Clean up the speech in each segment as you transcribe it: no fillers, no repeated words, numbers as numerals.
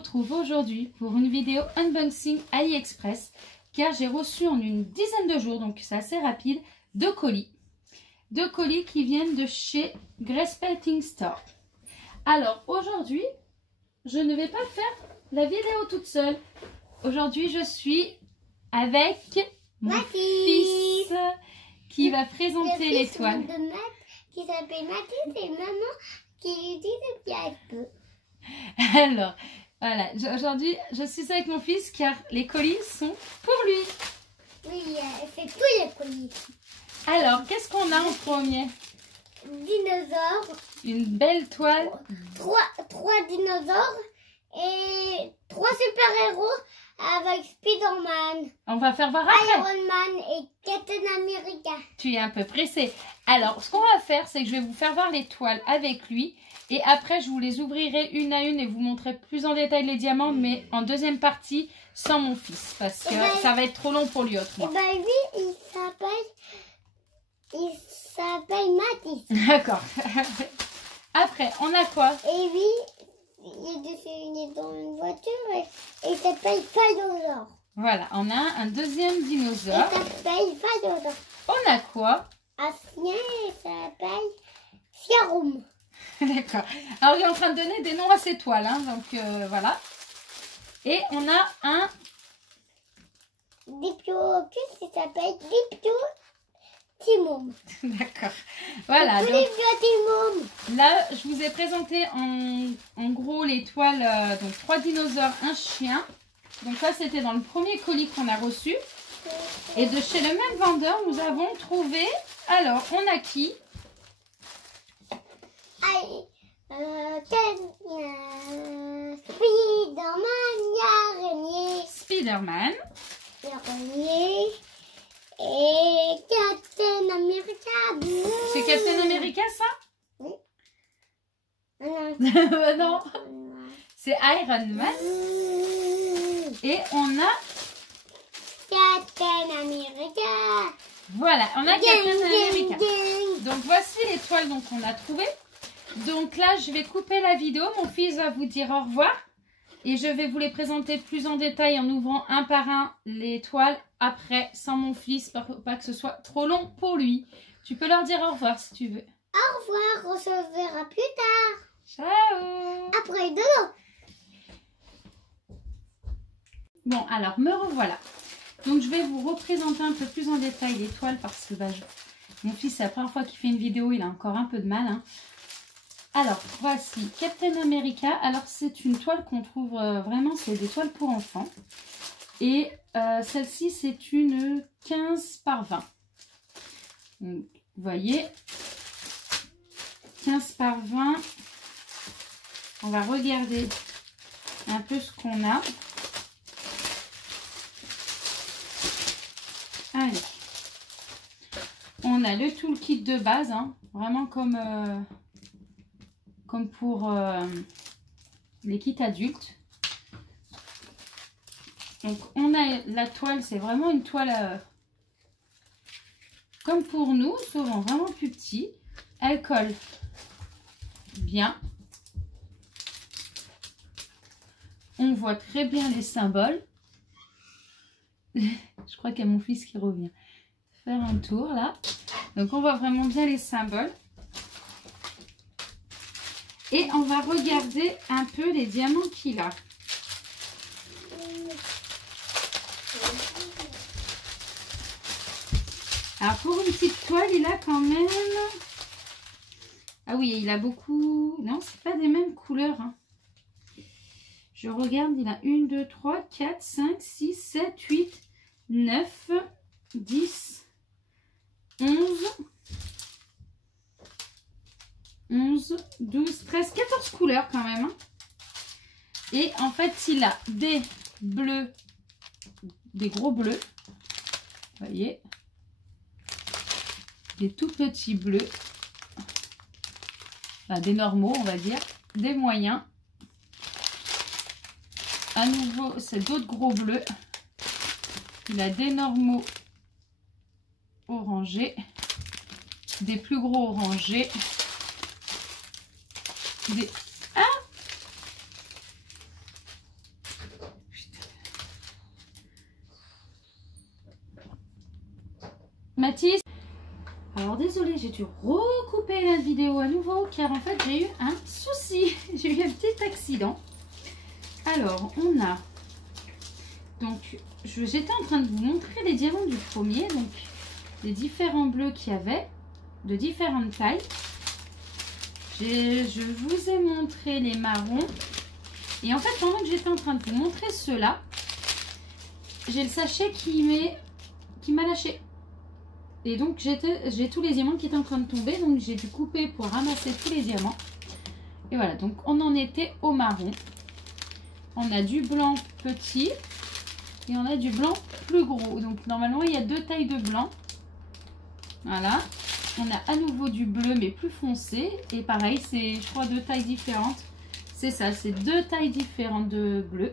retrouve aujourd'hui pour une vidéo unboxing AliExpress car j'ai reçu en une dizaine de jours, donc c'est assez rapide, deux colis. Deux colis qui viennent de chez Grace Painting Store. Alors aujourd'hui, je ne vais pas faire la vidéo toute seule. Aujourd'hui, je suis avec mon fils qui va présenter les toiles. Qui s'appelle Mathis et maman qui dit qu'elle peut. Alors, voilà, aujourd'hui, je suis avec mon fils car les colis sont pour lui. Oui, c'est tous les colis. Alors, qu'est-ce qu'on a en premier? Dinosaures. Une belle toile. Trois dinosaures et trois super-héros avec Spider-Man. On va faire voir après. Iron Man et Captain America. Tu es un peu pressé. Alors, ce qu'on va faire, c'est que je vais vous faire voir les toiles avec lui. Et après, je vous les ouvrirai une à une et vous montrerai plus en détail les diamants, mais en deuxième partie, sans mon fils. Parce que ça va être trop long pour lui autrement. Ben lui, il s'appelle Mathis. D'accord. Après, on a quoi? Et lui, il est dans une voiture et il s'appelle Dinosaure. Voilà, on a un deuxième dinosaure. Il s'appelle Dinosaure. On a quoi? Un sien, il s'appelle Fiarum. D'accord. Alors, il est en train de donner des noms à ces toiles. Hein, donc, voilà. Et on a un... Diplodocus, il s'appelle Diplotimum. D'accord. Voilà. Donc, là, je vous ai présenté en gros les toiles. Donc, 3 dinosaures, un chien. Donc, ça, c'était dans le premier colis qu'on a reçu. Et de chez le même vendeur, nous avons trouvé... Alors, on a qui? Spider-Man, Spider-Man. l'araignée et Captain America. C'est Captain America, ça? Oui. Non. C'est Iron Man. Et on a... Captain America. Voilà, on a Captain America. Ding. Donc, voici les toiles qu'on a trouvées. Donc là, je vais couper la vidéo. Mon fils va vous dire au revoir. Et je vais vous les présenter plus en détail en ouvrant un par un les toiles après, sans mon fils, pour pas que ce soit trop long pour lui. Tu peux leur dire au revoir si tu veux. Au revoir, on se verra plus tard. Ciao. Après demain. Bon, alors, me revoilà. Donc, je vais vous représenter un peu plus en détail les toiles parce que mon fils, c'est la première fois qu'il fait une vidéo, il a encore un peu de mal. Hein. Alors, voici Captain America. Alors, c'est une toile qu'on trouve vraiment, c'est des toiles pour enfants. Et celle-ci, c'est une 15 par 20. Donc, vous voyez, 15 par 20. On va regarder un peu ce qu'on a. Allez. On a le toolkit de base, hein, vraiment comme pour les kits adultes. Donc on a la toile, c'est vraiment une toile comme pour nous, souvent vraiment plus petit. Elle colle bien. On voit très bien les symboles. Je crois qu'il y a mon fils qui revient faire un tour là. Donc on voit vraiment bien les symboles. Et on va regarder un peu les diamants qu'il a. Alors pour une petite toile, il a quand même... Ah oui, il a beaucoup... Non, c'est pas des mêmes couleurs. Hein. Je regarde, il a 1, 2, 3, 4, 5, 6, 7, 8, 9, 10, 11, 12, 13, 14 couleurs quand même. Hein. Et en fait, il a des bleus, des gros bleus. Vous voyez, des tout petits bleus. Enfin, des normaux, on va dire. Des moyens. À nouveau, c'est d'autres gros bleus. Il a des normaux orangés. Des plus gros orangés. Des... Ah, Mathis. Alors désolée, j'ai dû recouper la vidéo à nouveau car en fait j'ai eu un souci. J'ai eu un petit accident. Alors on a... Donc j'étais en train de vous montrer les diamants du premier. Donc les différents bleus qu'il y avait de différentes tailles. Je vous ai montré les marrons. Et en fait pendant que j'étais en train de vous montrer ceux-là, j'ai le sachet qui m'a lâché. Et donc j'ai tous les diamants qui étaient en train de tomber. Donc j'ai dû couper pour ramasser tous les diamants. Et voilà, donc on en était au marron. On a du blanc petit et on a du blanc plus gros. Donc normalement il y a deux tailles de blanc. Voilà. On a à nouveau du bleu mais plus foncé. Et pareil, c'est je crois deux tailles différentes. C'est ça, c'est deux tailles différentes de bleu.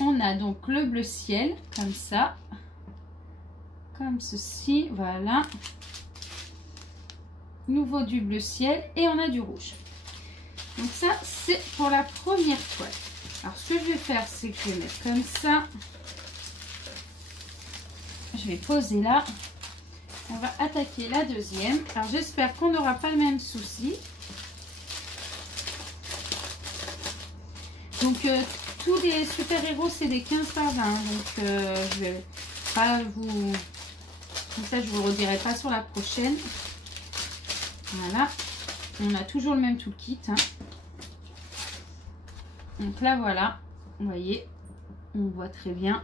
On a donc le bleu ciel, comme ça. Comme ceci, voilà. Nouveau du bleu ciel et on a du rouge. Donc ça, c'est pour la première toile. Alors ce que je vais faire, c'est que je vais mettre comme ça. Je vais poser là. On va attaquer la deuxième. Alors j'espère qu'on n'aura pas le même souci. Donc tous les super-héros, c'est des 15 par 20. Donc je vais pas vous... Comme ça, je vous le redirai pas sur la prochaine. Voilà. On a toujours le même toolkit. Hein. Donc là, voilà. Vous voyez, on voit très bien.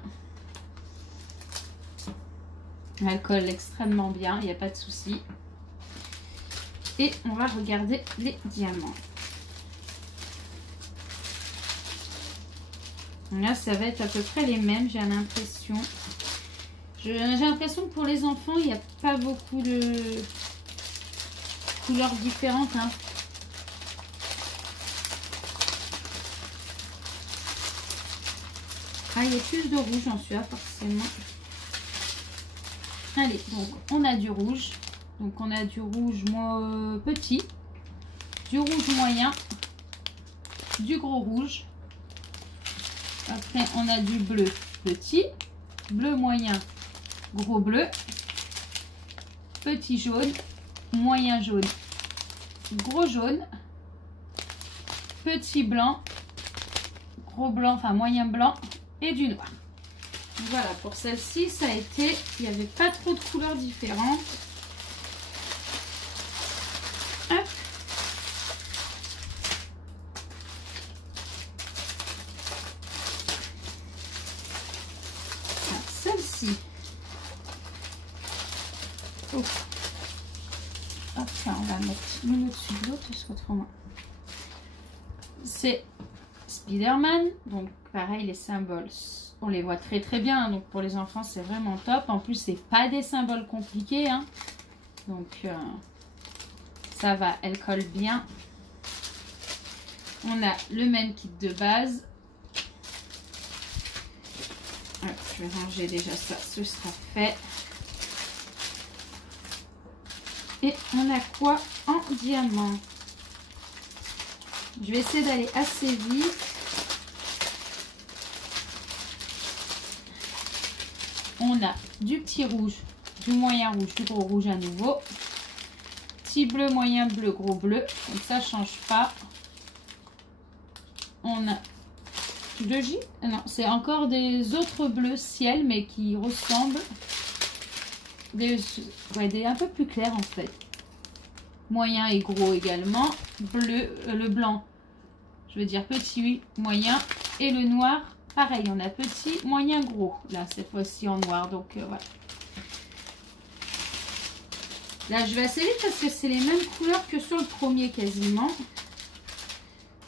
Elle colle extrêmement bien, il n'y a pas de souci. Et on va regarder les diamants. Là, ça va être à peu près les mêmes, j'ai l'impression. J'ai l'impression que pour les enfants, il n'y a pas beaucoup de couleurs différentes. Hein. Ah, il y a plus de rouge en celui-là, forcément. Allez, donc on a du rouge. Donc on a du rouge petit, du rouge moyen, du gros rouge. Après, on a du bleu petit, bleu moyen, gros bleu, petit jaune, moyen jaune, gros jaune, petit blanc, gros blanc, enfin moyen blanc et du noir. Voilà, pour celle-ci, ça a été, il n'y avait pas trop de couleurs différentes. Hop. Celle-ci. Oh. Hop, là, on va mettre l'une au-dessus de l'autre, parce qu'autrement. C'est Spider-Man. Donc, pareil, les symboles, on les voit très très bien. Donc, pour les enfants, c'est vraiment top. En plus, c'est pas des symboles compliqués. Hein. Donc, ça va, elle colle bien. On a le même kit de base. Alors, je vais ranger déjà ça, ce sera fait. Et on a quoi en diamant? Je vais essayer d'aller assez vite. On a du petit rouge, du moyen rouge, du gros rouge à nouveau. Petit bleu, moyen bleu, gros bleu. Donc ça ne change pas. On a 2J. Non, c'est encore des autres bleus ciel, mais qui ressemblent. Des un peu plus clairs en fait. Moyen et gros également. Bleu, le blanc, je veux dire petit, moyen. Et le noir, pareil, on a petit, moyen, gros. Là, cette fois-ci en noir. Donc voilà. Là, je vais assez vite parce que c'est les mêmes couleurs que sur le premier quasiment.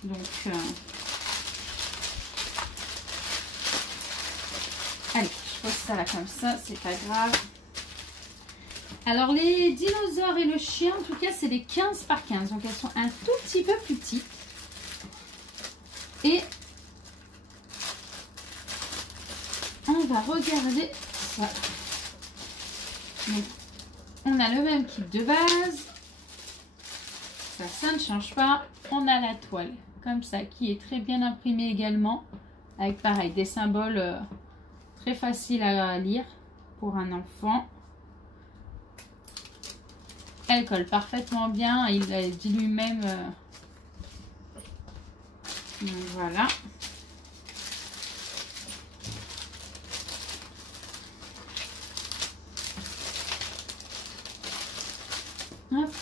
Donc, allez, je pose ça là comme ça, c'est pas grave. Alors, les dinosaures et le chien, en tout cas, c'est des 15 par 15. Donc, elles sont un tout petit peu plus petites. Et on va regarder ça. Donc, on a le même kit de base. Ça ne change pas. On a la toile comme ça qui est très bien imprimée également. Avec pareil des symboles très faciles à lire pour un enfant. Elle colle parfaitement bien. Il a dit lui-même. Voilà. Hop.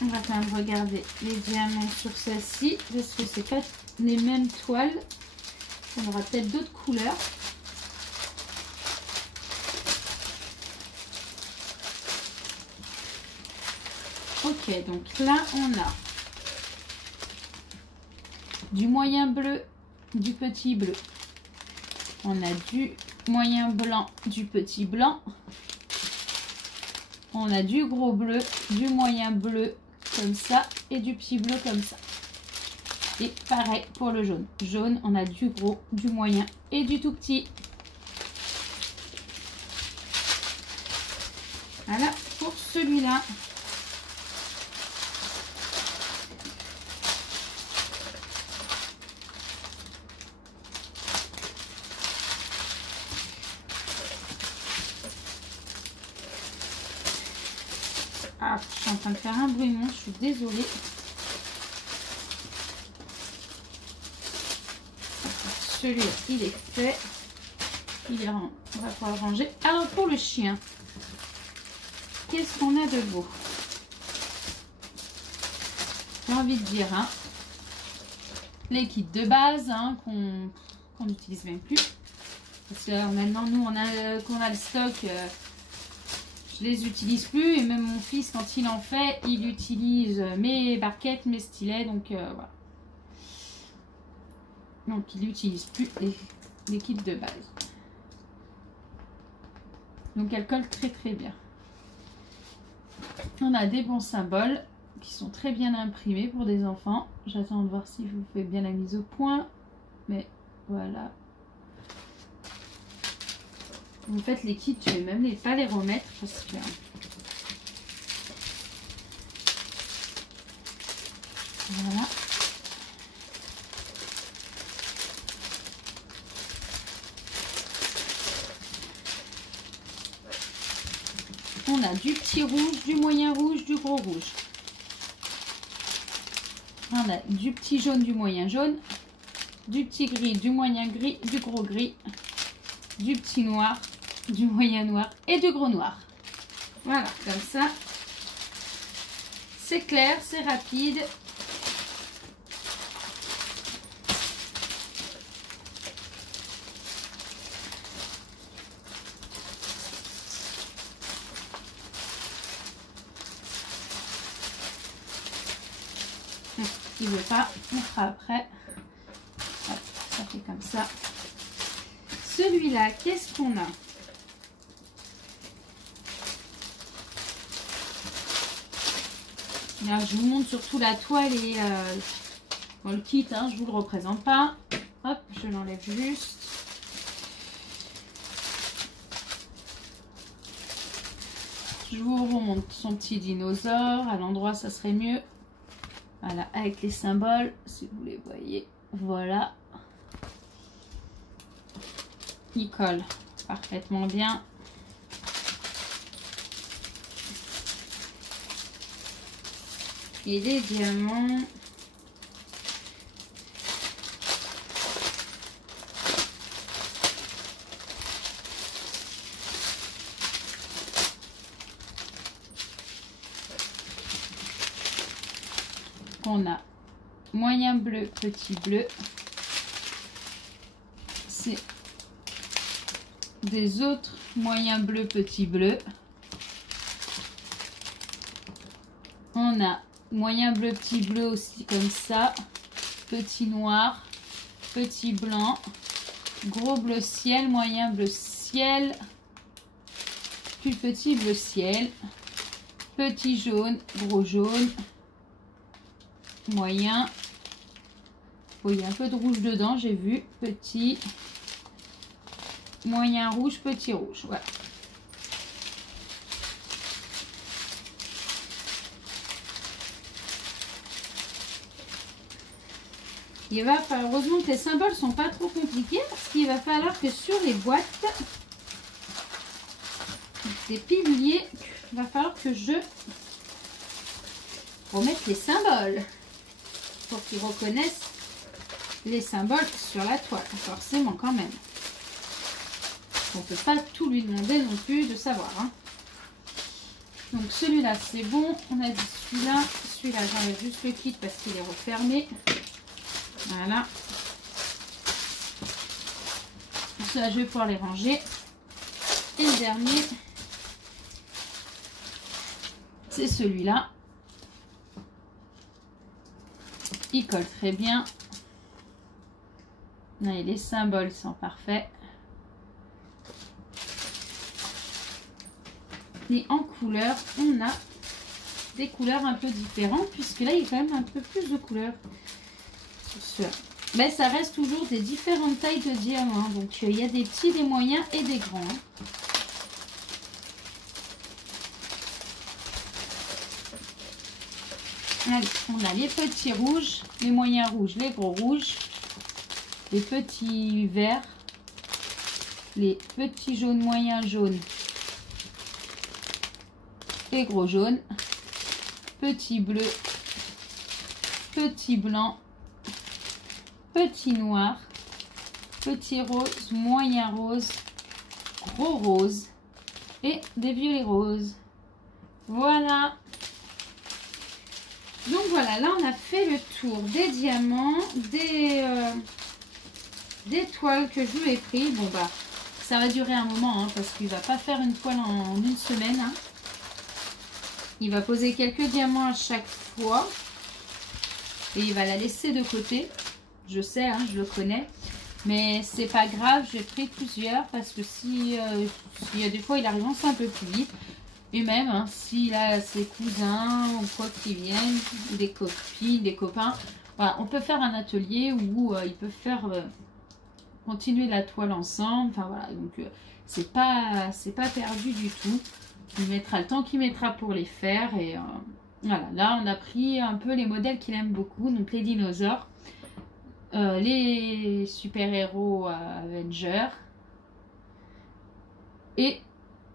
On va quand même regarder les diamants sur celle-ci. Parce que c'est pas les mêmes toiles. On aura peut-être d'autres couleurs. Ok, donc là on a du moyen bleu, du petit bleu. On a du moyen blanc, du petit blanc. On a du gros bleu, du moyen bleu comme ça et du petit bleu comme ça. Et pareil pour le jaune. Jaune, on a du gros, du moyen et du tout petit. Voilà pour celui-là. Ah, je suis en train de faire un bruit, je suis désolée. Celui-là, il est fait. Il est on va pouvoir le ranger. Alors, pour le chien, qu'est-ce qu'on a de beau? J'ai envie de dire, hein, les kits de base hein, qu'on n'utilise même plus. Parce que maintenant, nous, qu'on a le stock, je les utilise plus. Et même mon fils, quand il en fait, il utilise mes barquettes, mes stylets. Donc, voilà. Donc, il n'utilise plus les kits de base. Donc, elle colle très très bien. On a des bons symboles qui sont très bien imprimés pour des enfants. J'attends de voir si je vous fais bien la mise au point. Mais voilà. En fait, les kits, je vais même pas les remettre parce que... Voilà. On a du petit rouge, du moyen rouge, du gros rouge. On a du petit jaune, du moyen jaune, du petit gris, du moyen gris, du gros gris, du petit noir, du moyen noir et du gros noir. Voilà, comme ça. C'est clair, c'est rapide. Il ne veut pas, on fera après. Hop, ça fait comme ça. Celui-là, qu'est-ce qu'on a? Là, je vous montre surtout la toile et bon, le kit, hein, je ne vous le représente pas. Hop, je l'enlève juste. Je vous remonte son petit dinosaure. À l'endroit, ça serait mieux. Voilà, avec les symboles, si vous les voyez. Voilà. Il colle parfaitement bien. Et les diamants. On a moyen bleu, petit bleu. C'est des autres moyens bleu, petit bleu. On a moyen bleu, petit bleu aussi comme ça. Petit noir, petit blanc, gros bleu ciel, moyen bleu ciel, plus petit bleu ciel, petit jaune, gros jaune. Moyen. Oh, il y a un peu de rouge dedans, j'ai vu. Petit. Moyen rouge, petit rouge. Voilà. Il va falloir, heureusement que les symboles sont pas trop compliqués parce qu'il va falloir que sur les boîtes, des piluliers, il va falloir que je remette les symboles pour qu'ils reconnaissent les symboles sur la toile, forcément quand même. On ne peut pas tout lui demander non plus de savoir. Hein. Donc celui-là c'est bon, on a dit celui-là. Celui-là j'enlève juste le kit parce qu'il est refermé. Voilà. Ça je vais pouvoir les ranger. Et le dernier, c'est celui-là. Il colle très bien. Et les symboles sont parfaits. Et en couleur, on a des couleurs un peu différentes, puisque là, il y a quand même un peu plus de couleurs. Mais ça reste toujours des différentes tailles de diamants. Donc, il y a des petits, des moyens et des grands. Allez, on a les petits rouges, les moyens rouges, les gros rouges, les petits verts, les petits jaunes, moyens jaunes, les gros jaunes, petits bleus, petits blancs, petits noirs, petits roses, moyens roses, gros roses et des violets roses. Voilà. Donc voilà, là on a fait le tour des diamants, des toiles que je vous ai pris. Bon bah, ça va durer un moment hein, parce qu'il va pas faire une toile en une semaine. Hein. Il va poser quelques diamants à chaque fois et il va la laisser de côté. Je sais, hein, je le connais, mais c'est pas grave. J'ai pris plusieurs parce que s'il y a des fois il arrive un peu plus vite. Et même hein, s'il a ses cousins ou quoi qui viennent, des copines, des copains, voilà, on peut faire un atelier où ils peuvent faire continuer la toile ensemble. Enfin voilà, donc c'est pas perdu du tout. Il mettra le temps qu'il mettra pour les faire. Et voilà, là on a pris un peu les modèles qu'il aime beaucoup, donc les dinosaures, les super-héros Avengers et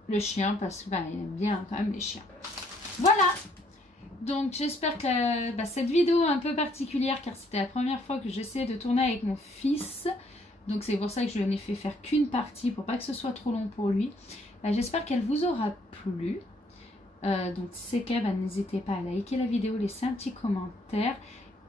le chien parce que bah, il aime bien quand même les chiens. Voilà, donc j'espère que cette vidéo un peu particulière car c'était la première fois que j'essayais de tourner avec mon fils, donc c'est pour ça que je n'ai fait faire qu'une partie pour pas que ce soit trop long pour lui. J'espère qu'elle vous aura plu. Donc si c'est le cas, n'hésitez pas à liker la vidéo, laisser un petit commentaire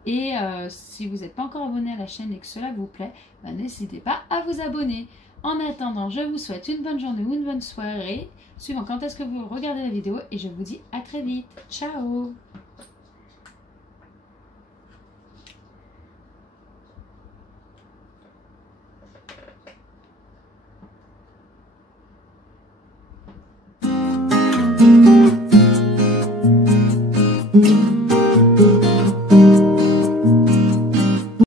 et si vous n'êtes pas encore abonné à la chaîne et que cela vous plaît, n'hésitez pas à vous abonner. En attendant, je vous souhaite une bonne journée ou une bonne soirée, suivant quand est-ce que vous regardez la vidéo, et je vous dis à très vite. Ciao!